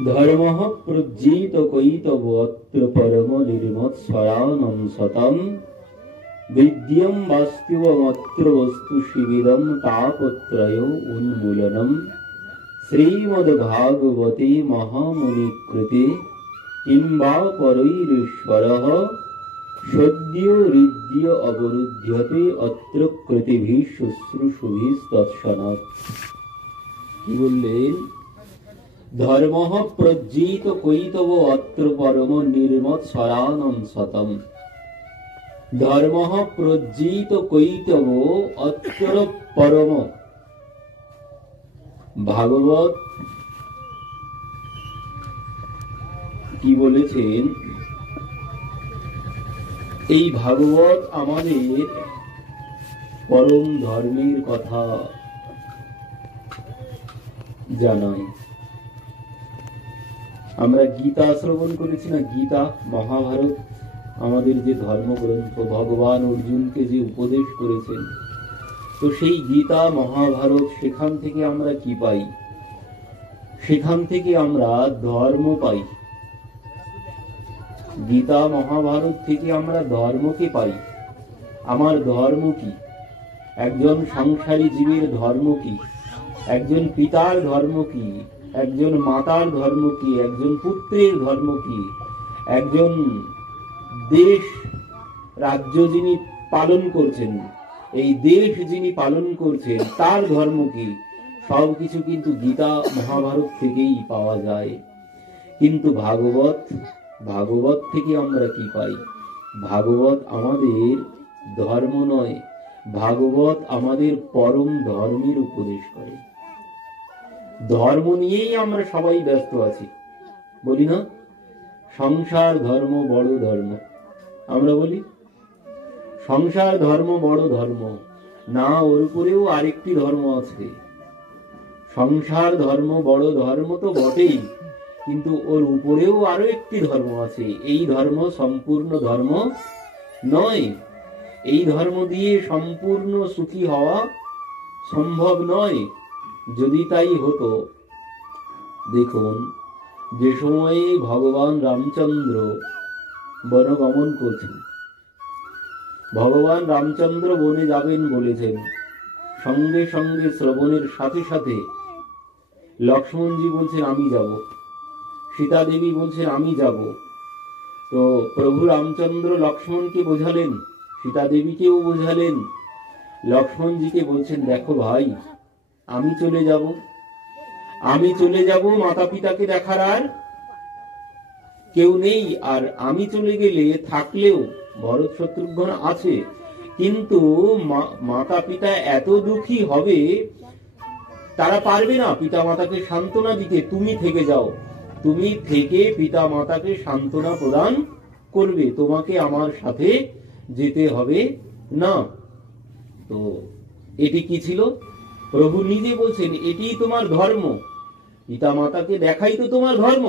ধর্মঃ প্রজ্জিত কৈতব অত্র পরম নির্মৎসরাণং সতম বিদ্যম বাস্তবমত্র বস্তু শিবিরম তাপত্রয় উন্মূলনম শ্রীমদ্ভাগবতে মহামুনিকৃতে কিংবা পরৈরীশ্বরঃ সদ্য হৃদ্য অবরুধ্যতে অত্র কৃতিভিঃ শুশ্রূষুভিস্তৎসনাৎ। কি বললেন? ধর্মঃ প্রজ্জিত কৈতব অত্র পরম নির্মৎসরাণং সতম। ধর্মঃ প্রজ্জিত কৈতব অত্র পরম। ভাগবত কি বলেছেন? এই ভাগবত আমাদের পরম ধর্মের কথা জানায়। আমরা গীতা শ্রবণ করেছি না? গীতা, মহাভারত আমাদের যে ধর্মগ্রন্থ, ভগবান অর্জুনকে যে উপদেশ করেছেন, তো সেই গীতা মহাভারত, সেখান থেকে আমরা কি পাই? সেখান থেকে আমরা ধর্ম পাই। গীতা মহাভারত থেকে আমরা ধর্মকে পাই। আমার ধর্ম কি? একজন সংসারী জীবের ধর্ম কি? একজন পিতার ধর্ম কি? একজন মাতার ধর্ম কি? একজন পুত্রের ধর্ম কি? একজন দেশ রাজ্য যিনি পালন করছেন, এই দেশ যিনি পালন করছেন, তার ধর্ম কি? সবকিছু কিন্তু গীতা মহাভারত থেকেই পাওয়া যায়। কিন্তু ভাগবত থেকে আমরা কি পাই? ভাগবত আমাদের ধর্ম নয়, ভাগবত আমাদের পরম ধর্মের উপদেশ করে। ধর্ম নিয়েই আমরা সবাই ব্যস্ত আছি, বলি না? সংসার ধর্ম বড় ধর্ম, আমরা বলি সংসার ধর্ম বড় ধর্ম। না, ওর উপরেও আরেকটি ধর্ম আছে। সংসার ধর্ম বড় ধর্ম তো বটেই, কিন্তু ওর উপরেও আরো একটি ধর্ম আছে। এই ধর্ম সম্পূর্ণ ধর্ম নয়। এই ধর্ম দিয়ে সম্পূর্ণ সুখী হওয়া সম্ভব নয়। যদি তাই হতো, দেখুন, যে সময়ে ভগবান রামচন্দ্র বনগমন করছেন, ভগবান রামচন্দ্র বনে যাবেন বলেছেন, সঙ্গে সঙ্গে শ্রবণের সাথে সাথে লক্ষ্মণজি বলছেন আমি যাব, সীতা দেবী বলছেন আমি যাব। তো প্রভু রামচন্দ্র লক্ষ্মণকে বোঝালেন, সীতা দেবীকেও বোঝালেন। লক্ষ্মণজিকে বলছেন, দেখো ভাই, আমি চলে যাব, মাতা পিতাকে দেখার আর কেউ নেই। আর আমি চলে গেলে, থাকলেও ভরত শত্রুঘ্ন আছে, কিন্তু মাতা পিতা এত দুঃখী হবে, তারা পারবে না পিতা মাতাকে সান্ত্বনা দিতে। তুমি থেকে যাও, তুমি থেকে পিতা মাতাকে সান্ত্বনা প্রদান করবে, তোমাকে আমার সাথে যেতে হবে না। তো এটি কি ছিল? প্রভু নিজে বলছেন এটি তোমার ধর্ম, পিতা মাতাকে দেখাই তো তোমার ধর্ম।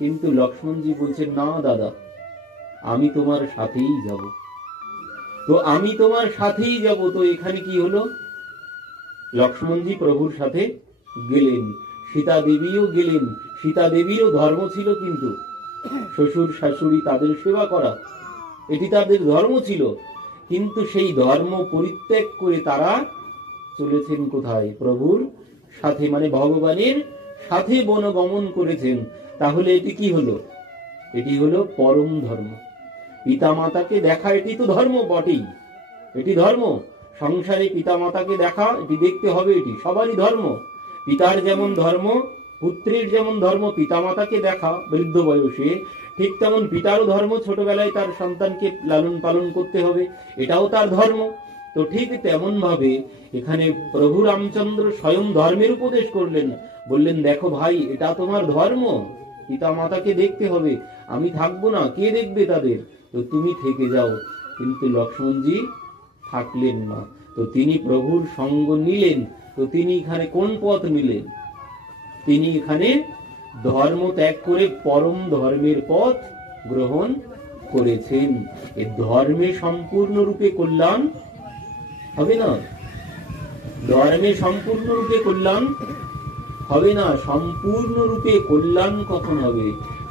কিন্তু লক্ষ্মণজি বলছেন, না দাদা, আমি তোমার সাথেই যাব। তো আমি তোমার সাথেই যাব। তো এখানে কি হলো? লক্ষ্মণজি প্রভুর সাথে গেলেন, সীতা দেবীও গেলেন। সীতা দেবীরও ধর্ম ছিল কিন্তু শ্বশুর শাশুড়ি তাদের সেবা করা, এটি তাদের ধর্ম ছিল। কিন্তু সেই ধর্ম পরিত্যাগ করে তারা চলেছেন কোথায়? প্রভুর সাথে, মানে ভগবানের সাথে বনগমন করেছেন। তাহলে এটি কি হলো? এটি হলো পরম ধর্ম। পিতা মাতাকে দেখা এটি তো ধর্ম বটেই, এটি ধর্ম। সংসারে পিতা মাতাকে দেখা, এটি দেখতে হবে, এটি সবারই ধর্ম। পিতার যেমন ধর্ম, পুত্রের যেমন ধর্ম পিতা মাতাকে দেখা বৃদ্ধ বয়সে, ঠিক তেমন পিতারও ধর্ম ছোটবেলায় তার সন্তানকে লালন পালন করতে হবে, এটাও তার ধর্ম। তো ঠিক তেমন ভাবে এখানে প্রভু রামচন্দ্র স্বয়ং ধর্মের উপদেশ করলেন, বললেন দেখো ভাই, এটা তোমার ধর্ম, পিতা মাতাকে দেখতে হবে, আমি থাকবো না, কে দেখবে তাদের? তো তুমি থেকে যাও। কিন্তু লক্ষ্মণজি থাকলেন না। তো তিনি প্রভুর সঙ্গ নিলেন। তো তিনি এখানে কোন পথ নিলেন? তিনি এখানে ধর্ম ত্যাগ করে পরম ধর্মের পথ গ্রহণ করেছেন। এ ধর্মে সম্পূর্ণরূপে কল্যাণ হবে না, ধর্মে সম্পূর্ণরূপে কল্যাণ হবে না। সম্পূর্ণরূপে কল্যাণ কখন হবে?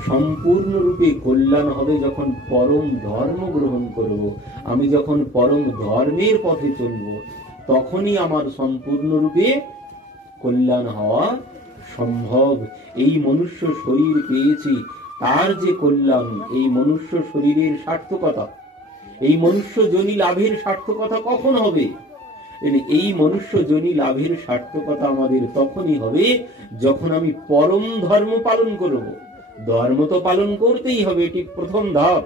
সম্পূর্ণরূপে কল্যাণ হবে যখন পরম ধর্ম গ্রহণ করব, আমি যখন পরম ধর্মের পথে চলব, তখনই আমার সম্পূর্ণরূপে কল্যাণ হওয়া সম্ভব। এই মনুষ্য শরীর পেয়েছি, তার যে কল্যাণ, এই মনুষ্য শরীরের সার্থকতা, এই মনুষ্য জনি লাভের সার্থকতা কখন হবে? এই মনুষ্য জনি লাভের সার্থকতা আমাদের তখনই হবে যখন আমি পরম ধর্ম পালন করব। ধর্ম তো পালন করতেই হবে, এটি প্রথম ধাপ।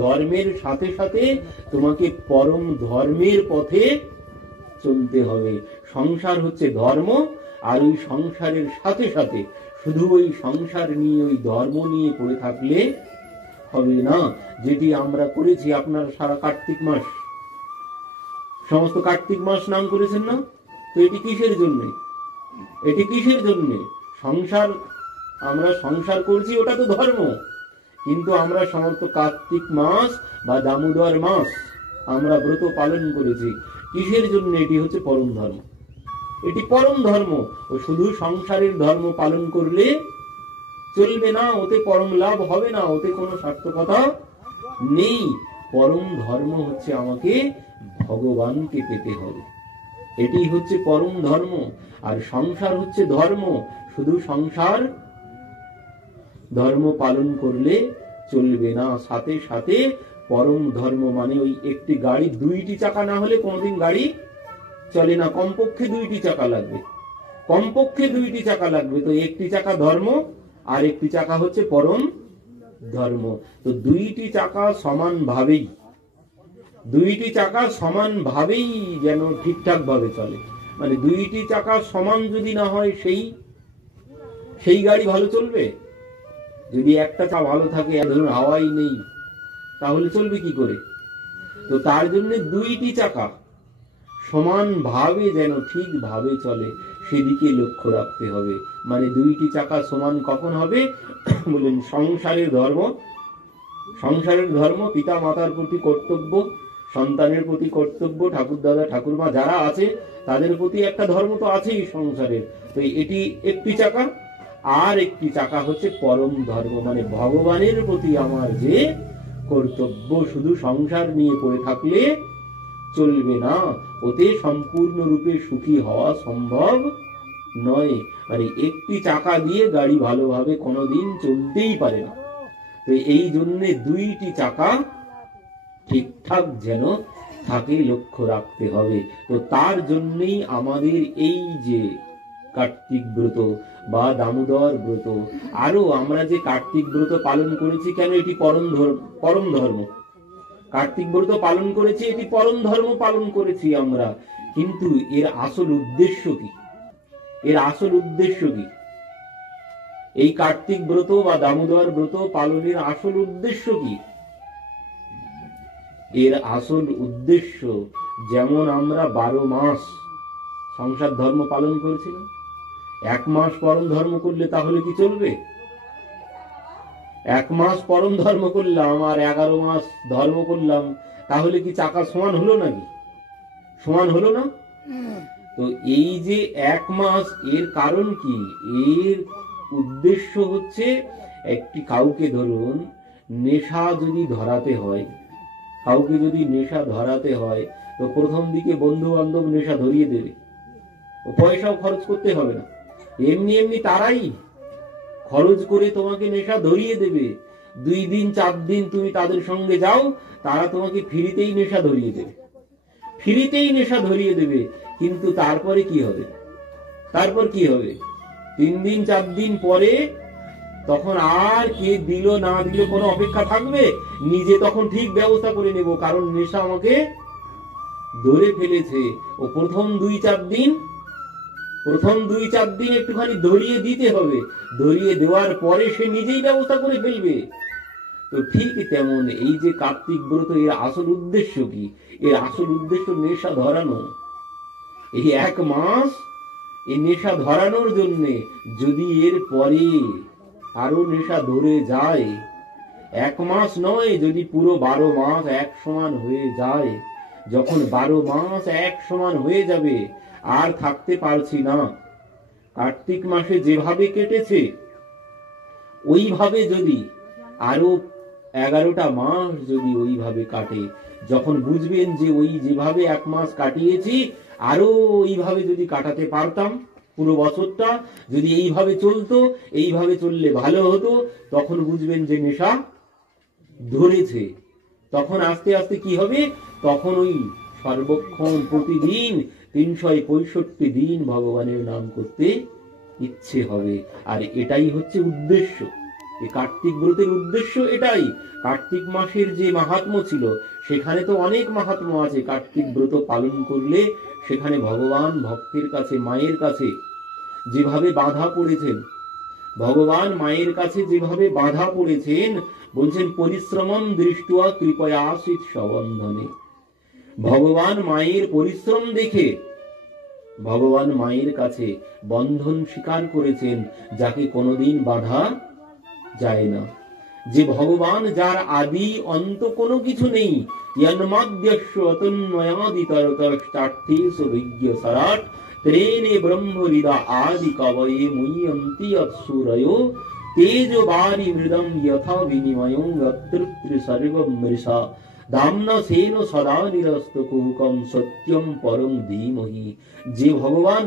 ধর্মের সাথে সাথে তোমাকে পরম ধর্মের পথে চলতে হবে। সংসার হচ্ছে ধর্ম, আর ওই সংসারের সাথে সাথে শুধু ওই সংসার নিয়ে, ওই ধর্ম নিয়ে পড়ে থাকলে হবে না। যেটি আমরা করেছি, আপনার সারা কার্তিক মাস, সমস্ত কার্তিক মাস নাম করেছেন না? তো এটি কিসের জন্য? এটি কিসের জন্য? সংসার, আমরা সংসার করছি, ওটা তো ধর্ম। কিন্তু আমরা সমস্ত কার্তিক মাস বা দামোদর মাস আমরা ব্রত পালন করেছি কিসের জন্য? এটি হচ্ছে পরম ধর্ম। এটি পরম ধর্ম। ও শুধু সংসারের ধর্ম পালন করলে চলবে না, ওতে পরম লাভ হবে না, ওতে কোনো সার্থকতা নেই। পরম ধর্ম হচ্ছে আমাকে ভগবানকে পেতে হবে, এটি হচ্ছে পরম ধর্ম। আর সংসার হচ্ছে ধর্ম, শুধু সংসার ধর্ম পালন করলে চলবে না, সাথে সাথে পরম ধর্ম মানে ওই একটি গাড়ি দুইটি চাকা না হলে কোনোদিন গাড়ি চলে না, কমপক্ষে দুইটি চাকা লাগবে, কমপক্ষে দুইটি চাকা লাগবে। তো একটি চাকা ধর্ম আর একটি চাকা হচ্ছে পরম ধর্ম। তো দুইটি চাকা সমান ভাবেই, দুইটি চাকা সমান ভাবেই যেন ঠিকঠাক ভাবে চলে। মানে দুইটি চাকা সমান যদি না হয় সেই গাড়ি ভালো চলবে? যদি একটা চাকা ভালো থাকে, ধরুন হাওয়াই নেই, তাহলে চলবে কি করে? তো তার জন্য দুইটি চাকা সমান ভাবে যেন ঠিক ভাবে চলে, সেদিকে লক্ষ্য রাখতে হবে। মানে দুইটি চাকা সমান কখন হবে? বলেন সংসারের ধর্ম, সংসারের ধর্ম, পিতা মাতার প্রতি কর্তব্য, সন্তানের প্রতি কর্তব্য, ঠাকুর দাদা ঠাকুরমা যারা আছে তাদের প্রতি একটা ধর্ম তো আছেই সংসারের। তো এটি একটি চাকা। আর একটি চাকা হচ্ছে পরম ধর্ম, মানে ভগবানের প্রতি আমার যে কর্তব্য। শুধু সংসার নিয়ে পড়ে থাকলে চলবে না, ওতে সম্পূর্ণরূপে সুখী হওয়া সম্ভব নয়। মানে একটি চাকা দিয়ে গাড়ি ভালোভাবে কোনোদিন চলতেই পারে না। তো এই জন্য দুইটি চাকা ঠিকঠাক যেন থাকে, লক্ষ্য রাখতে হবে। তো তার জন্যই আমাদের এই যে কার্তিক ব্রত বা দামোদর ব্রত, আরো আমরা যে কার্তিক ব্রত পালন করেছি, কেন? এটি পরম ধর্ম। কার্তিক ব্রত পালন করেছি, এটি পরম ধর্ম পালন করেছি আমরা। কিন্তু এর আসল উদ্দেশ্য কি? এর আসল উদ্দেশ্য কি? এই কার্তিক ব্রত বা দামোদর ব্রত পালনের আসল উদ্দেশ্য কি? এর আসল উদ্দেশ্য, যেমন আমরা 12 মাস সংসার ধর্ম পালন করেছিলাম, 1 মাস পরম ধর্ম করলে তাহলে কি চলবে? 1 মাস পরম ধর্ম করলাম আর 11 মাস ধর্ম করলাম, তাহলে কি চাকা সমান হলো নাকি? সমান হলো না। তো এই যে 1 মাস, এর কারণ কি? এর উদ্দেশ্য হচ্ছে একটি কাউকে ধরুন নেশা যদি ধরাতে হয়, কাউকে যদি নেশা ধরাতে হয়, তো প্রথম দিকে বন্ধু বান্ধব নেশা ধরিয়ে দেবে, ও পয়সাও খরচ করতে হবে না, এমনি এমনি তারাই খরচ করে তোমাকে নেশা ধরিয়ে দেবে। 2 দিন 4 দিন তুমি তাদের সঙ্গে যাও, তারা তোমাকে ফ্রিতেই নেশা ধরিয়ে দেবে, ফ্রিতেই নেশা ধরিয়ে দেবে। কিন্তু তারপরে কি হবে? তারপর কি হবে? 3 দিন 4 দিন পরে তখন আর কে দিল না দিল কোনো অপেক্ষা থাকবে? নিজে তখন ঠিক ব্যবস্থা করে নেব, কারণ নেশা আমাকে ধরে ফেলেছে। ও প্রথম 2-4 দিন একটুখানি ধরিয়ে দিতে হবে, ধরিয়ে দেওয়ার পরে সে নিজেই ব্যবস্থা করে ফেলবে। তো ঠিক তেমন এই যে কার্তিক ব্রত, এর আসল উদ্দেশ্য কি? এর আসল উদ্দেশ্য নেশা ধরানো। এই 1 মাস এই নেশা ধরানোর জন্য, যদি এর পরে আরো নেশা ধরে যায়, 1 মাস নয়, যদি পুরো 12 মাস এক সমান হয়ে যায়, যখন 12 মাস এক সমান হয়ে যাবে, আর থাকতে পারছি না, কার্তিক মাসে যেভাবে কেটেছে ওইভাবে যদি আরো 11টা মাস যদি ওইভাবে কাটে, যখন বুঝবেন যে ওই যেভাবে 1 মাস কাটিয়েছি আরো ওইভাবে যদি কাটাতে পারতাম, পুরো বছরটা যদি এইভাবে চলতো, এইভাবে চললে ভালো হতো, তখন বুঝবেন যে নেশা ধরেছে। তখন আস্তে আস্তে কি হবে, তখন ওই সর্বক্ষণ প্রতিদিন 365 দিন ভগবানের নাম করতে ইচ্ছে হবে। আর এটাই হচ্ছে উদ্দেশ্য, এই কার্তিক ব্রতের উদ্দেশ্য এটাই। কার্তিক মাসের যে মাহাত্ম্য ছিল, সেখানে তো অনেক মাহাত্ম্য আছে। কার্তিক ব্রত পালন করলে সেখানে ভগবান ভক্তের কাছে, মায়ের কাছে যেভাবে বাধা পড়েছেন, ভগবান মায়ের কাছে যেভাবে বাধা পড়েছেন, বলছেন পরিশ্রমম দৃষ্ট্যা কৃপয়া আসিত সবন্ধনে। ভগবান মায়ের পরিশ্রম দেখে ভগবান মায়ের কাছে বন্ধন স্বীকার করেছেন, যাকে কোনোদিন বাধা যায় না। যে ভগবান, যার আদি অন্ত কোনো কিছু নেই, যন্মাদ্যস্য অতন্ময়াদিতরতশ্চার্থেষু বিজ্ঞসারাট ত্রেনে ব্রহ্মবিদা আদি কবয়ে মুহ্যন্তি অৎসুরয়ো তেজবারি মৃদম যথা বিনিময়ং যত্র সর্বম মৃষা দাম্না সেন সদা নিরস্তকুহকম সত্যম পরম ধীমহি। যে ভগবান,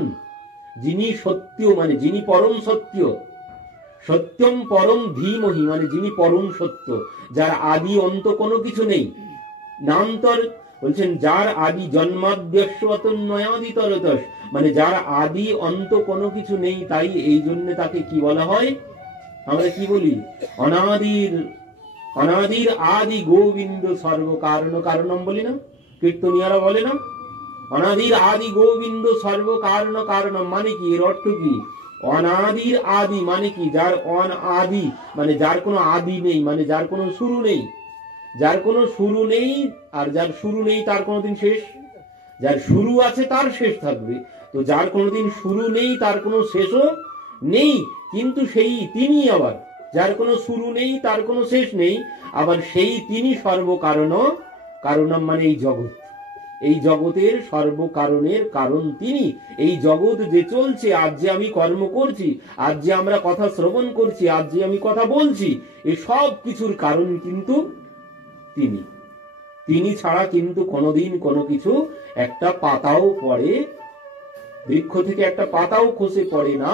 যিনি সত্য মানে যিনি পরম সত্য, সত্যম পরম ধীমহি মানে যিনি পরম সত্য, যার আদি অন্ত কোনো কিছু নেই, নান্তর বলছেন যার আদি জন্মাদ্যস্য অতন্ময়াদিতরতশ্ মানে যার আদি অন্ত কোনো কিছু নেই, তাই এই জন্য তাকে কি বলা হয়, আমরা কি বলি, অনাদির আদি গোবিন্দ সর্বকারণ কারণম বলি না, কীর্তনিয়ারা বলে না, অনাদির আদি গোবিন্দ সর্বকারণ কারণম মানে কি, এর অর্থ কি, অনাদির আদি মানে কি, যার অনাদি মানে যার কোনো আদি নেই, মানে যার কোনো শুরু নেই, যার কোনো শুরু নেই, আর যার শুরু নেই তার কোনোদিন শেষ, যার শুরু আছে তার শেষ থাকবে, তো যার কোনোদিন শুরু নেই তার কোনো শেষও নেই, কিন্তু সেই তিনি আবার, যার কোনো শুরু নেই তার কোনো শেষ নেই, আবার সেই তিনি সর্বকারণ কারণম মানে এই জগৎ, এই জগতের সর্বকারণের কারণ তিনি। এই জগৎ যে চলছে, আজ যে আমি কর্ম করছি, আজ যে আমরা কথা শ্রবণ করছি, আজ যে আমি কথা বলছি, এই সব কিছুর কারণ কিন্তু তিনি। তিনি ছাড়া কিন্তু কোনোদিন কোনো কিছু, একটা পাতাও পড়ে, বৃক্ষ থেকে একটা পাতাও খসে পড়ে না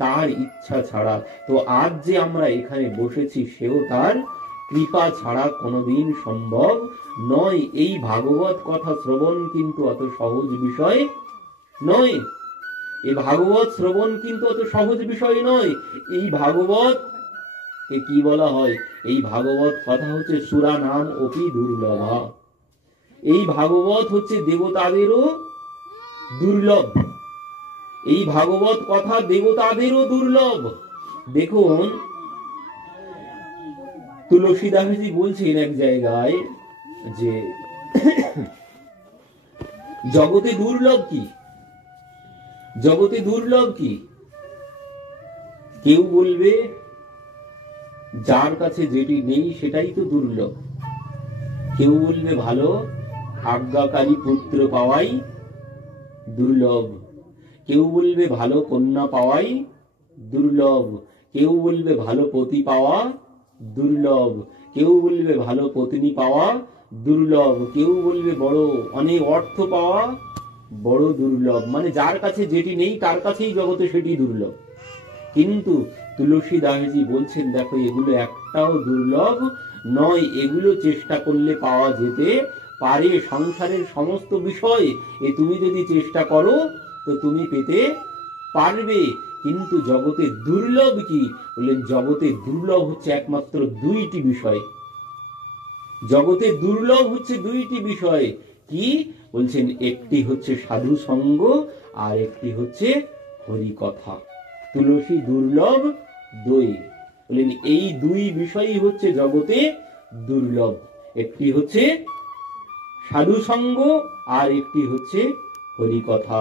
তার ইচ্ছা ছাড়া। তো আজ যে আমরা এখানে বসেছি, সেও তার কৃপা ছাড়া কোনোদিন সম্ভব নয়। এই ভাগবত কথা শ্রবণ কিন্তু অত সহজ বিষয় নয়, এই ভাগবত শ্রবণ কিন্তু অত সহজ বিষয় নয়। এই ভাগবত কে কি বলা হয়, এই ভাগবত কথা হচ্ছে সুরা নাম অপি দুর্লভা। এই ভাগবত হচ্ছে দেবতাদেরও দুর্লভ, এই ভাগবত কথা দেবতাদেরও দুর্লভ। দেখুন তুলসীদাসজি বলছেন এক জায়গায় যে জগতে দুর্লভ কি, জগতে দুর্লভ কি, কেউ বলবে যার কাছে যেটি নেই সেটাই তো দুর্লভ, কেউ বলবে ভালো আজ্ঞাকারী পুত্র পাওয়াই দুর্লভ, কেউ বলবে ভালো কন্যা পাওয়াই দুর্লভ, কেউ বলবে ভালো পতি পাওয়া দুর্লভ, কেউ বলবে ভালো পত্নী পাওয়া দুর্লভ, কেউ বলবে বড় অনেক অর্থ পাওয়া বড় দুর্লভ, মানে যার কাছে যেটি নেই তার কাছেই জগতে সেটি দুর্লভ। কিন্তু তুলসীদাসজি বলছেন দেখো এগুলো একটাও দুর্লভ নয়, এগুলো চেষ্টা করলে পাওয়া যেতে পারে। সংসারের সমস্ত বিষয় এ তুমি যদি চেষ্টা করো তো তুমি পেতে পারবে, কিন্তু জগতে দুর্লভ কি বললেন, জগতে দুর্লভ হচ্ছে একমাত্র দুইটি বিষয়, জগতে দুর্লভ হচ্ছে দুইটি বিষয়। কি বলছেন, একটি হচ্ছে সাধু সঙ্গ আর একটি হচ্ছে হরি কথা। তুলসী দুর্লভ দই বললেন এই দুই বিষয়ই হচ্ছে জগতে দুর্লভ, একটি হচ্ছে সাধু সঙ্গ আর একটি হচ্ছে হরি কথা।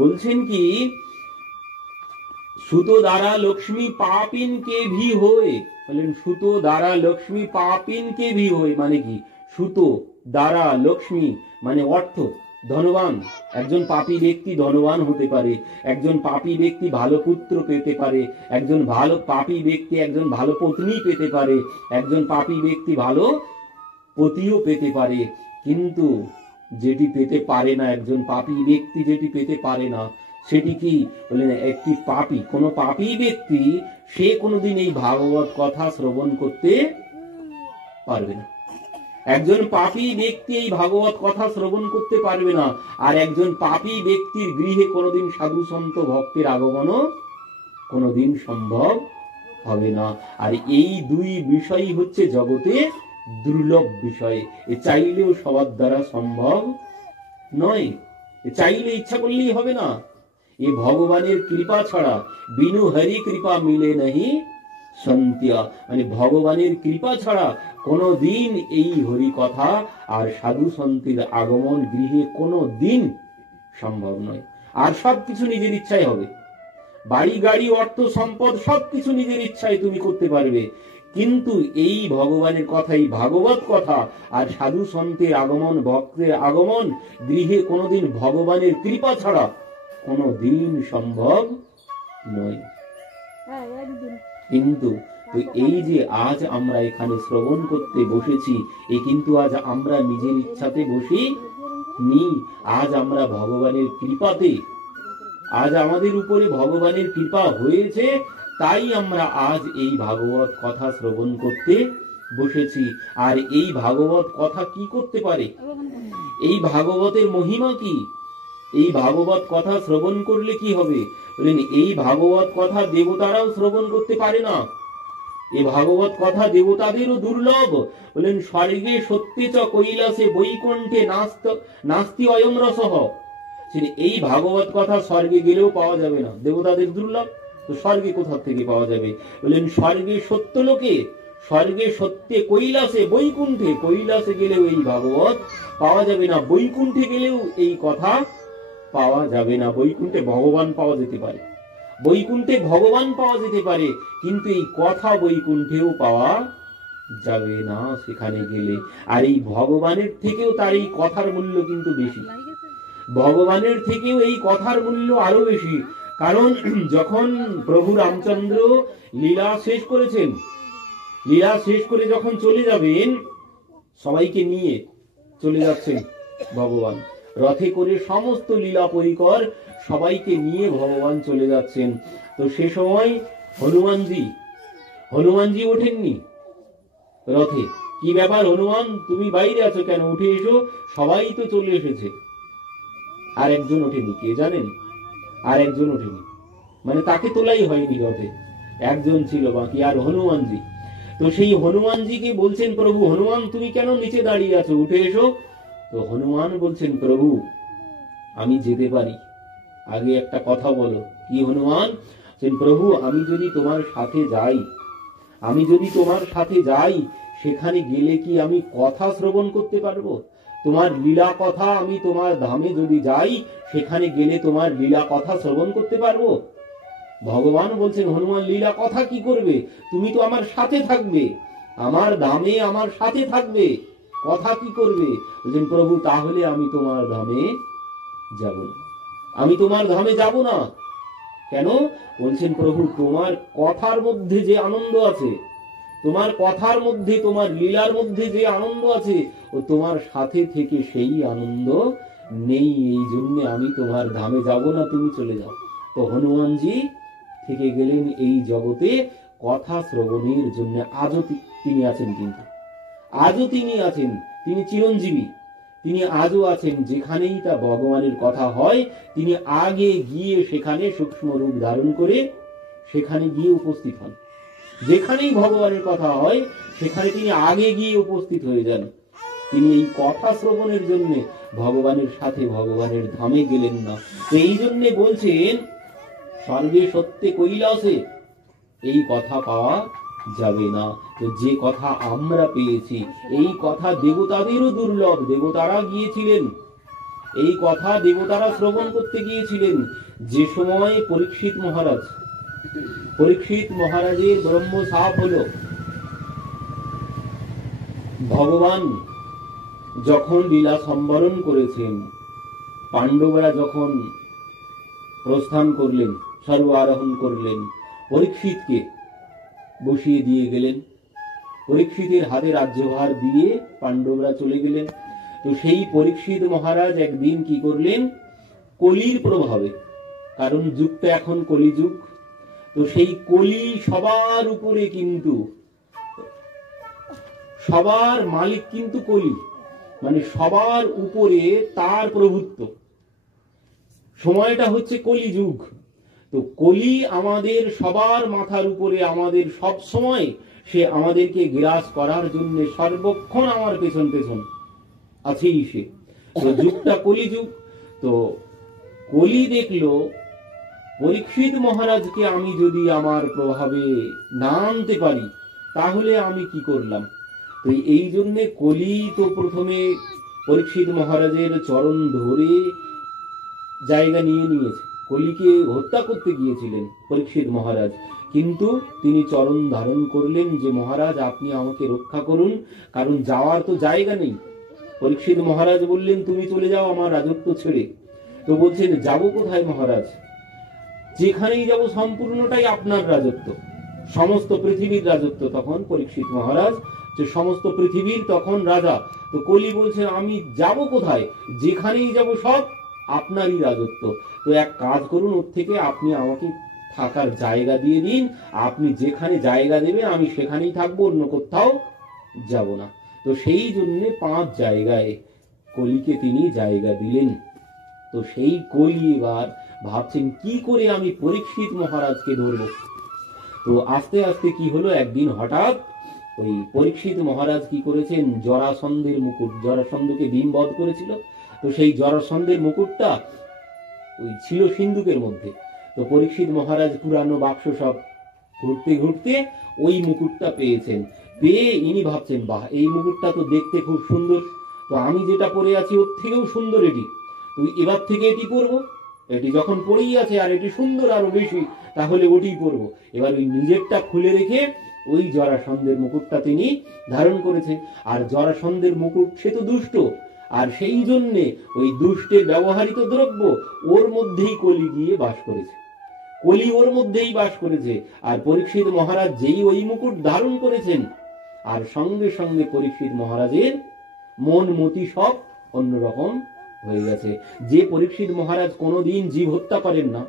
বলছেন কি সুতো দ্বারা লক্ষ্মী পাপিন কে ভি হয়ে, বললেন সুতো দ্বারা লক্ষ্মী পাপিন কে ভি হয়ে মানে কি, সুতো দ্বারা লক্ষ্মী মানে অর্থ, ধনবান, একজন পাপী ব্যক্তি ধনবান হতে পারে, একজন পাপী ব্যক্তি ভালো পুত্র পেতে পারে, একজন ভালো পাপী ব্যক্তি একজন ভালো পত্নী পেতে পারে, একজন পাপী ব্যক্তি ভালো পতিও পেতে পারে। কিন্তু যেটি পেতে পারে না, একজন পাপী ব্যক্তি যেটি পেতে পারে না সেটি কি বলেন, একটি পাপী, কোন পাপী ব্যক্তি সে কোনোদিন এই ভাগবত কথা শ্রবণ করতে পারবে না। একজন পাপী ব্যক্তি এই ভাগবত কথা শ্রবণ করতে পারবে না, আর একজন পাপী ব্যক্তির গৃহে কোনোদিন সাধু সন্ত ভক্তের আগমনও কোনোদিন সম্ভব হবে না। আর এই দুই বিষয়ই হচ্ছে জগতে দুর্লভ বিষয়। এ চাইলেও সবার দ্বারা সম্ভব নয়, চাইলে ইচ্ছা করলেই হবে না। এ ভগবানের কৃপা ছাড়া বিনু হরি কৃপা মিলে নাহি সন্তিয়া, মানে ভগবানের কৃপা ছাড়া কোনো দিন এই হরি কথা আর সাধু সন্তের আগমন গৃহে কোনো দিন সম্ভব নয়। আর সবকিছু নিজের ইচ্ছায় হবে, বাড়ি গাড়ি অর্থ সম্পদ সবকিছু নিজের ইচ্ছায় তুমি করতে পারবে, কিন্তু এই ভগবানের কথা, এই ভাগবত কথা আর সাধু সন্তের আগমন, ভক্তের আগমন গৃহে কোনোদিন ভগবানের কৃপা ছাড়া কোনো দিন সম্ভব নয়। কিন্তু এই যে আজ আমরা এখানে শ্রবণ করতে বসেছি, এ কিন্তু আজ আমরা নিজের ইচ্ছাতে বসি নি, আজ আমরা ভগবানের কৃপাতে, আজ আমাদের উপরে ভগবানের কৃপা হয়েছে, তাই আমরা আজ এই ভাগবত কথা শ্রবণ করতে বসেছি। আর এই ভাগবত কথা কি করতে পারে, এই ভাগবতের মহিমা কি, এই ভাগবত কথা শ্রবণ করলে কি হবে বলেন, এই ভাগবত কথা দেবতারাও শ্রবণ করতে পারে না, এই ভাগবত কথা দেবতাদেরও দুর্লভ। বলেন স্বর্গে সত্যে চ কৈলাসে বৈকুণ্ঠে নাস্তি অয়ম রসহ, এই ভাগবত কথা স্বর্গে গেলেও পাওয়া যাবে না, দেবতাদের দুর্লভ, তো স্বর্গে কোথা থেকে পাওয়া যাবে? বলেন স্বর্গে সত্য লোকে, স্বর্গে সত্যে কৈলাসে বৈকুণ্ঠে, কৈলাসে গেলেও এই ভাগবত পাওয়া যাবে না, বৈকুণ্ঠে গেলেও এই কথা পাওয়া যাবে না। বৈকুণ্ঠে ভগবান পাওয়া যেতে পারে, বৈকুণ্ঠে ভগবান পাওয়া যেতে পারে, কিন্তু এই কথা বৈকুণ্ঠেও পাওয়া যাবে না সেখানে গেলে। আর এই ভগবানের থেকেও তার এই কথার মূল্য কিন্তু বেশি, ভগবানের থেকেও এই কথার মূল্য আরো বেশি। কারণ যখন প্রভু রামচন্দ্র লীলা শেষ করেছেন, লীলা শেষ করে যখন চলে যাবেন, সবাইকে নিয়ে চলে যাচ্ছেন ভগবান রথে করে, সমস্ত লীলা পরিকর সবাইকে নিয়ে ভগবান চলে যাচ্ছেন। তো সে সময় হনুমানজি ওঠেননি রথে। কি ব্যাপার হনুমান, তুমি বাইরে আছো কেন, উঠে এসো, সবাই তো চলে এসেছে। আর একজন ওঠেনি, কে জানেন? আর একজন ওঠেনি, মানে তাকে তোলাই হয়নি রথে, একজন ছিল বাকি, আর হনুমানজি। তো সেই হনুমানজিকে বলছেন প্রভু, হনুমান তুমি কেন নিচে দাঁড়িয়ে আছো, উঠে এসো। তো হনুমান বলছেন প্রভু আমি যেতে পারি, আগে একটা কথা বলো। কি হনুমান? প্রভু আমি যদি তোমার সাথে যাই, আমি যদি তোমার সাথে যাই, সেখানে গেলে কি আমি কথা শ্রবণ করতে পারবো? তোমার লীলা কথা, আমি তোমার ধামে যদি যাই, সেখানে গেলে তোমার লীলা কথা শ্রবণ করতে পারবো? ভগবান বলছেন হনুমান লীলা কথা কি করবে, তুমি তো আমার সাথে থাকবে, আমার ধামে আমার সাথে থাকবে, কথা কি করবে? বলছেন প্রভু তাহলে আমি তোমার ধামে যাব না, আমি তোমার ধামে যাব না। কেন? বলছেন প্রভু তোমার কথার মধ্যে যে আনন্দ আছে, তোমার কথার মধ্যে, তোমার লীলার মধ্যে যে আনন্দ আছে, ও তোমার সাথে থেকে সেই আনন্দ নেই, এই জন্য আমি তোমার ধামে যাব না, তুমি চলে যাও। তো হনুমানজি থেকে গেলেন এই জগতে কথা শ্রবণের জন্য। আজও তিনি আছেন, কিন্তু আজও তিনি আছেন, তিনি চিরঞ্জীবী, তিনি আজও আছেন। যেখানেই তা ভগবানের কথা হয়, তিনি আগে গিয়ে সেখানে সূক্ষ্ম রূপ ধারণ করে সেখানে গিয়ে উপস্থিত হন। যেখানেই ভগবানের কথা হয় সেখানে তিনি আগে গিয়ে উপস্থিত হয়ে যান। তিনি এই কথা শ্রবণের জন্য ভগবানের সাথে ভগবানের ধামে গেলেন না। তো এই জন্য বলছেন স্বর্গে সত্যে কৈলাসে এই কথা পাওয়া যাবে না। তো যে কথা আমরা পেয়েছি, এই কথা দেবতাদেরও দুর্লভ, দেবতারা গিয়েছিলেন, এই কথা দেবতারা শ্রবণ করতে গিয়েছিলেন। যে সময় পরীক্ষিত মহারাজের ব্রহ্ম সাপ হলো, ভগবান যখন লীলা সম্বরণ করেছেন, পাণ্ডবরা যখন প্রস্থান করলেন, সর্ব আরোহণ করলেন, পরীক্ষিতকে বসিয়ে দিয়ে গেলেন। পরীক্ষিতের হাতে রাজ্যভার দিয়ে পাণ্ডবরা চলে গেলেন। তো সেই পরীক্ষিত মহারাজ একদিন কি করলেন, কলির প্রভাবে, কারণ যুগটা এখন কলিযুগ, তো সেই কলি সবার উপরে, কিন্তু সবার মালিক কিন্তু কলি, মানে সবার উপরে তার প্রভুত্ব। সময়টা হচ্ছে কলিযুগ। তো কলি আমাদের সবার মাথার উপরে, আমাদের সব সময় সে আমাদেরকে গ্রাস করার জন্য সর্বক্ষণ আমার পেছন পেছন আছেই সে। তো যুগটা কলিযুগ। তো কলি দেখলো পরীক্ষিত মহারাজকে আমি যদি আমার প্রভাবে না আনতে পারি তাহলে আমি কি করলাম। তো এই জন্য কলি তো প্রথমে পরীক্ষিত মহারাজের চরণ ধরে জায়গা নিয়ে নিয়েছে। কলিকে হত্যা করতে গিয়েছিলেন পরীক্ষিত মহারাজ, কিন্তু তিনি চরণ ধারণ করলেন যে মহারাজ আপনি আমাকে রক্ষা করুন, কারণ যাওয়ার তো জায়গা নেই। পরীক্ষিত মহারাজ বললেন তুমি চলে যাও আমার রাজত্ব ছেড়ে। তো বলছেন যাবো কোথায় মহারাজ, যেখানেই যাব সম্পূর্ণটাই আপনার রাজত্ব, সমস্ত পৃথিবীর রাজত্ব। তখন পরীক্ষিত মহারাজ যে সমস্ত পৃথিবীর তখন রাজা। তো কলি বলছে আমি যাব কোথায়, যেখানেই যাব সব আপনারই রাজত্ব। তো এক কাজ করুন, ওর থেকে আপনি আমাকে থাকার জায়গা দিয়ে দিন, আপনি যেখানে জায়গা দেবেন আমি সেখানেই থাকবো, অন্য কোথাও যাব না। তো সেই জন্য 5 জায়গায় কলিকে তিনি জায়গা দিলেন। তো সেই কলি এবার ভাবছেন কি করে আমি পরীক্ষিত মহারাজকে ধরব। তো আস্তে আস্তে কি হলো, একদিন হঠাৎ ওই পরীক্ষিত মহারাজ কি করেছেন, জরাসন্ধের মুকুট, জরাসন্ধকে ভীম বধ করেছিল, তো সেই জরাসন্ধের মুকুটটা ওই ছিল সিন্ধুকের মধ্যে। তো পরীক্ষিত মহারাজ পুরানো বাক্স সব ঘুরতে ঘুরতে ওই মুকুটটা পেয়েছেন। পেয়ে ইনি ভাবছেন বাহ, এই মুকুটটা তো দেখতে খুব সুন্দর, তো আমি যেটা পরে আছি ওর থেকেও সুন্দর এটি, তো এবার থেকে এটি পরবো। এটি যখন পরেই আছে আর এটি সুন্দর আরো বেশি, তাহলে ওটি পরবো। এবার ওই নিজেরটা খুলে রেখে ওই জরাসন্ধের মুকুটটা তিনি ধারণ করেছেন। আর জরাসন্ধের মুকুট সে তো দুষ্ট, আর সেই জন্যে ওই দুষ্টের ব্যবহৃত দ্রব্য ওর মধ্যেই কলি গিয়ে বাস করেছে, কলি ওর মধ্যেই বাস করেছে। আর পরীক্ষিত মহারাজ যেই ওই মুকুট ধারণ করেছেন, আর সঙ্গে সঙ্গে পরীক্ষিত মহারাজের মন মতি সব অন্যরকম হয়ে গেছে। যে পরীক্ষিত মহারাজ কোনোদিন জীব হত্যা করেন না,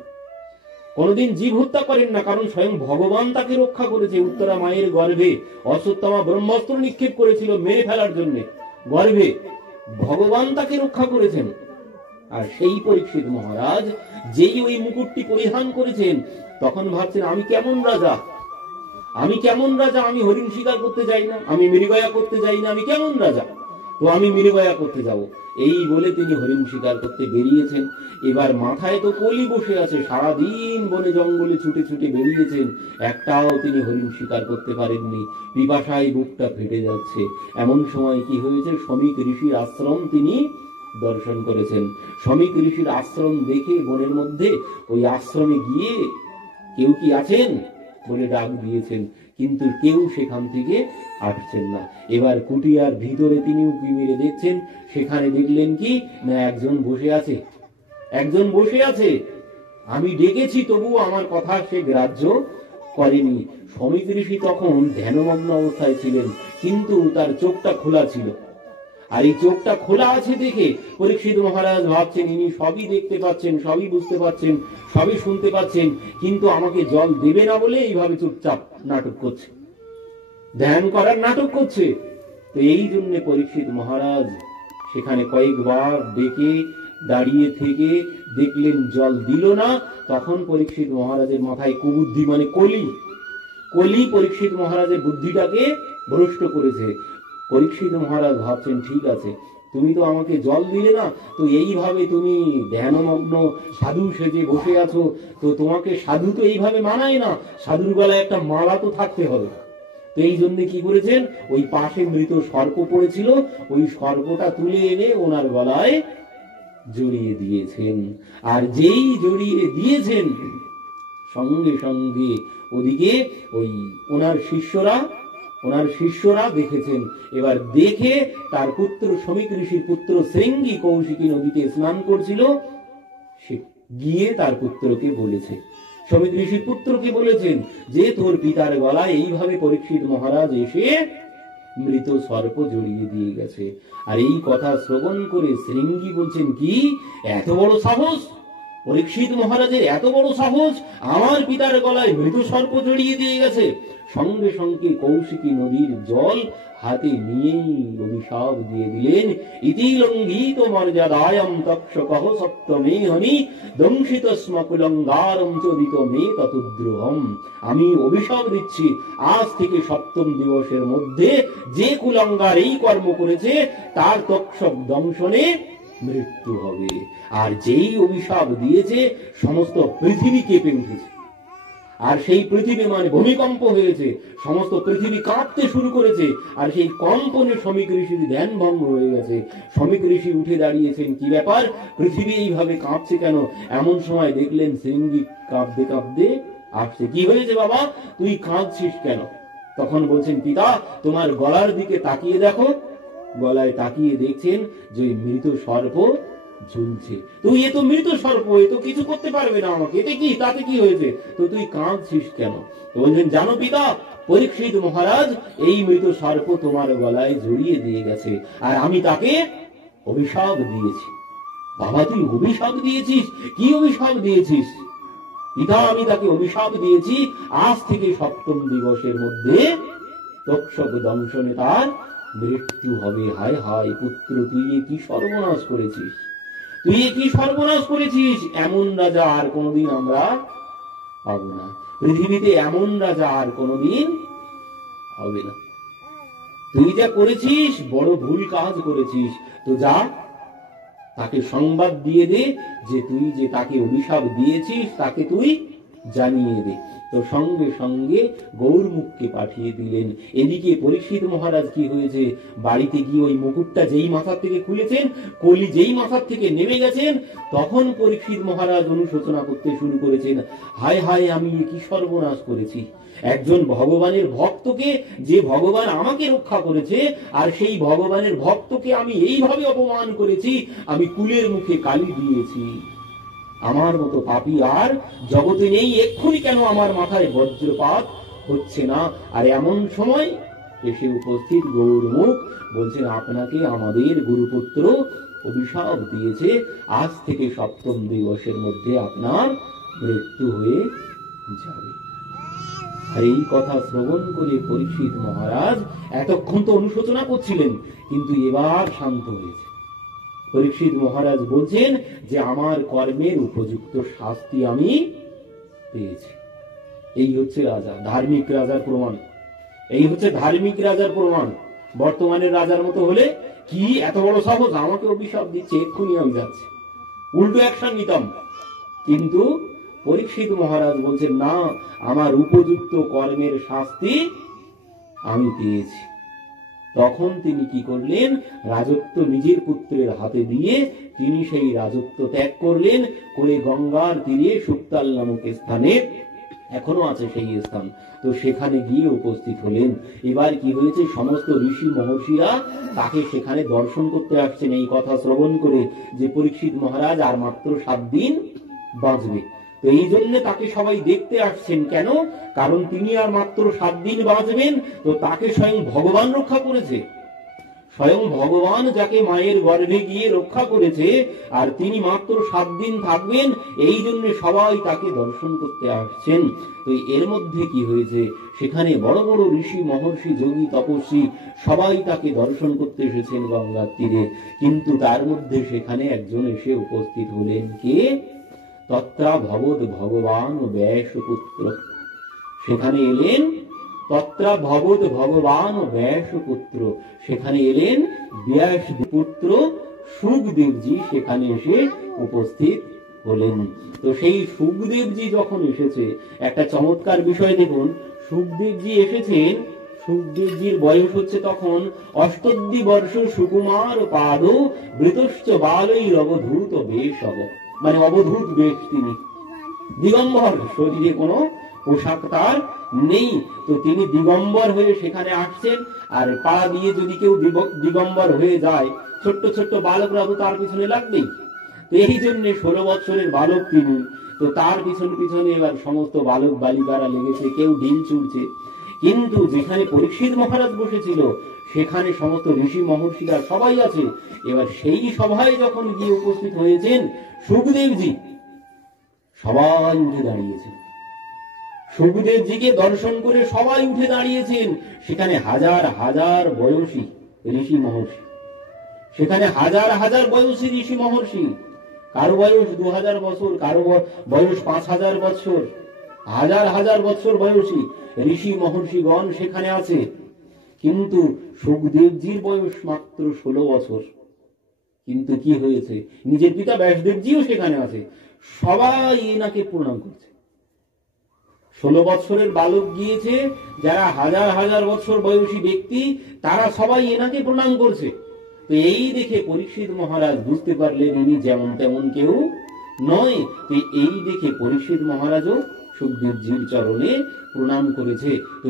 কোনোদিন জীব হত্যা করেন না, কারণ স্বয়ং ভগবান তাকে রক্ষা করেছে। উত্তরা মায়ের গর্ভে অশ্বত্থামা ব্রহ্মাস্ত্র নিক্ষেপ করেছিল মেরে ফেলার জন্য, গর্ভে ভগবান তাকে রক্ষা করেছেন। আর সেই পরীক্ষিত মহারাজ যেই ওই মুকুটটি পরিধান করেছেন, তখন ভাবছেন আমি কেমন রাজা, আমি কেমন রাজা, আমি হরিণ শিকার করতে যাই না, আমি মৃগয়া করতে যাই না, আমি কেমন রাজা, তো আমি মৃগয়া করতে যাব। এই বলে তিনি হরিণ শিকার করতে বেরিয়েছেন। এবার মাথায় তো কলি বসে আছে, সারাদিন বনে জঙ্গলে ছুটে ছুটে বেরিয়েছেন, একটাও তিনি হরিণ শিকার করতে পারেননি। পিপাসায় বুকটা ফেটে যাচ্ছে। এমন সময় কি হয়েছে, শমিক ঋষির আশ্রম তিনি দর্শন করেছেন। শমিক ঋষির আশ্রম দেখে বনের মধ্যে ওই আশ্রমে গিয়ে কেউ কি আছেন বলে ডাক দিয়েছেন, কিন্তু কেউ সেখান থেকে আসছেন না। এবার কুটিয়ার ভিতরে তিনি উঁকি মেরে দেখছেন, সেখানে দেখলেন কি না একজন বসে আছে, একজন বসে আছে। আমি ডেকেছি তবু আমার কথা সে গ্রাহ্য করেনি। শমিক ঋষি তখন ধ্যানমগ্ন অবস্থায় ছিলেন, কিন্তু তার চোখটা খোলা ছিল। আর এই চোখটা খোলা আছে দেখে পরীক্ষিত মহারাজ ভাবছেন ইনি সবই দেখতে পাচ্ছেন, সবই বুঝতে পাচ্ছেন, সবই শুনতে পাচ্ছেন, কিন্তু আমাকে জল দেবে না বলে এইভাবে চুপচাপ নাটক করছে, ধ্যান করার নাটক করছে। তো এই জন্য পরীক্ষিত মহারাজ সেখানে কয়েকবার ডেকে দাঁড়িয়ে থেকে দেখলেন জল দিল না। তখন পরীক্ষিত মহারাজের মাথায় কুবুদ্ধি, মানে কলি, কলি পরীক্ষিত মহারাজের বুদ্ধিটাকে ভ্রষ্ট করেছে। পরীক্ষিত মহারাজ ভাবছেন ঠিক আছে, তুমি তো আমাকে জল দিলে না, তো এইভাবে তুমি ধ্যানমগ্ন সাধু সেজে বসে আছো, তো তোমাকে সাধু তো এইভাবে মানায় না, সাধুর গলায় একটা মালা তো থাকতে হবে। তো এই জন্য কি করেছেন, ওই পাশে মৃত সর্প পড়েছিল, ওই সর্পটা তুলে এনে ওনার গলায় জড়িয়ে দিয়েছেন। আর যেই জড়িয়ে দিয়েছেন সঙ্গে সঙ্গে ওদিকে ওই ওনার শিষ্যরা ওনার শিষ্যরা দেখেছেন। এবার দেখে তার পুত্র শমিক ঋষির পুত্র শৃঙ্গী কৌশিকী নদীতে স্নান করছিল, সে গিয়ে তার পুত্রকে বলেছে, শমিক ঋষির পুত্রকে বলেছেন যে তোর পিতার গলায় এইভাবে পরীক্ষিত মহারাজ এসে মৃত সর্প জড়িয়ে দিয়ে গেছে। আর এই কথা শ্রবণ করে শৃঙ্গী বলছেন, কি এত বড় সাহস, পরীক্ষিত মহারাজের এত বড় সাহস, আমার পিতার গলায় মৃত সর্প জড়িয়ে দিয়ে গেছে। সঙ্গে সঙ্গে কৌশিকী নদীর জল হাতে নিয়েই অভিশাপ দিয়ে দিলেন, ইতি লঙ্ঘিত মর্যাদায়াম তক্ষকঃ সপ্তমে হনি দংশিত স্মকুলঙ্গারম চোদিত মে ততুদ্রোহম। আমি অভিশাপ দিচ্ছি, আজ থেকে সপ্তম দিবসের মধ্যে যে কুলঙ্গার এই কর্ম করেছে তার তক্ষক দংশনে মৃত্যু হবে। আর যেই অভিশাপ দিয়েছে সমস্ত পৃথিবী কেঁপে উঠেছে, আর সেই পৃথিবী মানে ভূমিকম্প হয়েছে, সমস্ত পৃথিবী কাঁপতে শুরু করেছে। আর সেই কম্পনে শমিক ঋষির ধ্যান ভঙ্গ হয়ে গেছে। শমিক ঋষি উঠে দাঁড়িয়েছেন, কি ব্যাপার, পৃথিবী এইভাবে কাঁপছে কেন? এমন সময় দেখলেন শৃঙ্গী কাঁপতে কাঁপতে আসছে। কি হয়েছে বাবা, তুই কাঁদছিস কেন? তখন বলছেন, পিতা তোমার গলার দিকে তাকিয়ে দেখো। গলায় তাকিয়ে দেখছেন যে মৃত সর্প ঝুলছে। তুই এ তো মৃত সর্প, এ তো কিছু করতে পারবে না আমাকে, এতে কি, তাতে কি হয়েছে, তো তুই কাঁদছিস কেন? তো বলছেন, জানো পিতা, পরীক্ষিত মহারাজ এই মৃত সর্প তোমার গলায় জড়িয়ে দিয়ে গেছে, আর আমি তাকে অভিশাপ দিয়েছি। বাবা তুই অভিশাপ দিয়েছিস? কি অভিশাপ দিয়েছিস? পিতা আমি তাকে অভিশাপ দিয়েছি, আজ থেকে সপ্তম দিবসের মধ্যে তক্ষক দংশনে তার মৃত্যু হবে। হায় হায় পুত্র, তুই কি সর্বনাশ করেছিস, তুই কি সর্বনাশ করেছিস। এমন রাজা আর কোনোদিন আমরা পাবো না, পৃথিবীতে এমন রাজা আর কোনোদিন হবে না। তুই যা করেছিস বড় ভুল কাজ করেছিস। তো যা, তাকে সংবাদ দিয়ে দে যে তুই যে তাকে অভিশাপ দিয়েছিস তাকে তুই জানিয়ে দে। তো সঙ্গে সঙ্গে গৌরমুখকে পাঠিয়ে দিলেন। এদিকে পরীক্ষিত মহারাজ কি হয়েছে, বাড়িতে গিয়ে ওই মুকুটটা যেই মাথার থেকে খুলেছেন, কলি যেই মাথার থেকে নেমে গেছেন, তখন পরীক্ষিত মহারাজ অনুশোচনা করতে শুরু করেছেন, হায় হায় আমি কি সর্বনাশ করেছি। একজন ভগবানের ভক্তকে, যে ভগবান আমাকে রক্ষা করেছে, আর সেই ভগবানের ভক্তকে আমি এইভাবে অপমান করেছি, আমি কুলের মুখে কালি দিয়েছি। আমার মতো পাপী আর জগতে নেই, এক্ষুনি কেন আমার মাথায় বজ্রপাত হচ্ছে না? আর এমন সময় এসে উপস্থিত গৌরমুখ, বলছেন আপনাকে আমাদের গুরুপুত্র অভিশাপ দিয়েছে, আজ থেকে সপ্তম দিবসের মধ্যে আপনার মৃত্যু হয়ে যাবে। আর এই কথা শ্রবণ করে পরীক্ষিত মহারাজ এতক্ষণ তো অনুশোচনা করছিলেন, কিন্তু এবার শান্ত হয়েছে। পরীক্ষিত মহারাজ বলছেন যে আমার কর্মের উপযুক্ত শাস্তি আমি পেয়েছি। এই হচ্ছে রাজা, ধার্মিক রাজার প্রমাণ। এই হচ্ছে ধার্মিক রাজার প্রমাণ। বর্তমানের রাজার মতো হলে, কি এত বড় সাহস, আমাকে অভিশাপ দিচ্ছে, এক্ষুনি আমি যাচ্ছি, উল্টো অ্যাকশন নিতাম। কিন্তু পরীক্ষিত মহারাজ বলছেন, না, আমার উপযুক্ত কর্মের শাস্তি আমি পেয়েছি। তখন তিনি কি করলেন, রাজত্ব নিজের পুত্রের হাতে দিয়ে তিনি সেই রাজত্ব ত্যাগ করলেন, করে গঙ্গার তীরে সুক্তাল নামক স্থানে, এখনো আছে সেই স্থান, তো সেখানে গিয়ে উপস্থিত হলেন। এবার কি হয়েছে, সমস্ত ঋষি মহর্ষিরা তাকে সেখানে দর্শন করতে আসছেন এই কথা শ্রবণ করে যে পরীক্ষিত মহারাজ আর মাত্র 7 দিন বাঁচবে। তো এই জন্য তাকে সবাই দেখতে আসছেন। কেন? কারণ তিনি আর মাত্র 7 দিন বাঁচবেন। তো তাকে স্বয়ং ভগবান রক্ষা করেছে, স্বয়ং ভগবান যাকে মায়ের গর্ভে গিয়ে রক্ষা করেছে, আর তিনি মাত্র 7 দিন থাকবেন, এই জন্য সবাই তাকে দর্শন করতে আসছেন। তো এর মধ্যে কি হয়েছে, সেখানে বড় বড় ঋষি মহর্ষি যোগী তপস্বী সবাই তাকে দর্শন করতে এসেছেন গঙ্গার তীরে। কিন্তু তার মধ্যে সেখানে একজন এসে উপস্থিত হলেন, কে? তত্রা ভবদ ভগবান ব্যাসপুত্র। সেখানে এলেন তত্রা ভবদ ভগবান ব্যাসপুত্র, সেখানে এলেন ব্যাস পুত্র সুখদেবজি, সেখানে এসে উপস্থিত হলেন। তো সেই সুখদেবজি যখন এসেছে, একটা চমৎকার বিষয় দেখুন, সুখদেবজি এসেছেন, সুখদেবজির বয়স হচ্ছে তখন 88 বর্ষ, সুকুমার পাদ বৃতশ্চ বালই অবধূত বেশ, মানে অবধূত বেশ, তিনি দিগম্বর, শরীরে কোনো পোশাক তার নেই। তো তিনি দিগম্বর হয়ে সেখানে আসছেন, আর পা দিয়ে যদি কেউ দিগম্বর হয়ে যায়, ছোট্ট ছোট্ট বালকরা তো তার পিছনে লাগবেই। তো এই জন্য 16 বৎসরের বালক তিনি। তো তার পিছনে পিছনে এবার সমস্ত বালক বালিকারা লেগেছে, কেউ ঢিল ছুড়ছে। কিন্তু যেখানে পরীক্ষিত মহারাজ বসেছিল সেখানে সমস্ত ঋষি মহর্ষিরা সবাই আছে। এবার সেই সভায় যখন গিয়ে উপস্থিত হয়েছেন সুখদেবজি, সবাই উঠে দাঁড়িয়েছে। সুখদেবজিকে দর্শন করে সবাই উঠে দাঁড়িয়েছেন। সেখানে হাজার হাজার বয়সী ঋষি মহর্ষি, সেখানে হাজার হাজার বয়সী ঋষি মহর্ষি, কারো বয়স 2000 বছর, কারো বয়স 5000 বছর, হাজার হাজার বছর বয়সী ঋষি মহর্ষিগণ সেখানে আছে। কিন্তু সুখদেবজির বয়স মাত্র 16 বছর। কিন্তু কি হয়েছে, নিজের পিতা ব্যাসদেবজিও সেখানে আছে, সবাই এনাকে প্রণাম করছে। 16 বছরের বালক গিয়েছে, যারা হাজার হাজার বছর বয়সী ব্যক্তি তারা সবাই এনাকে প্রণাম করছে। তো এই দেখে পরীক্ষিত মহারাজ বুঝতে পারলেন ইনি যেমন তেমন কেউ নয়। তো এই দেখে পরীক্ষিত মহারাজও সুখদেবজির চরণে প্রণাম করেছে। তো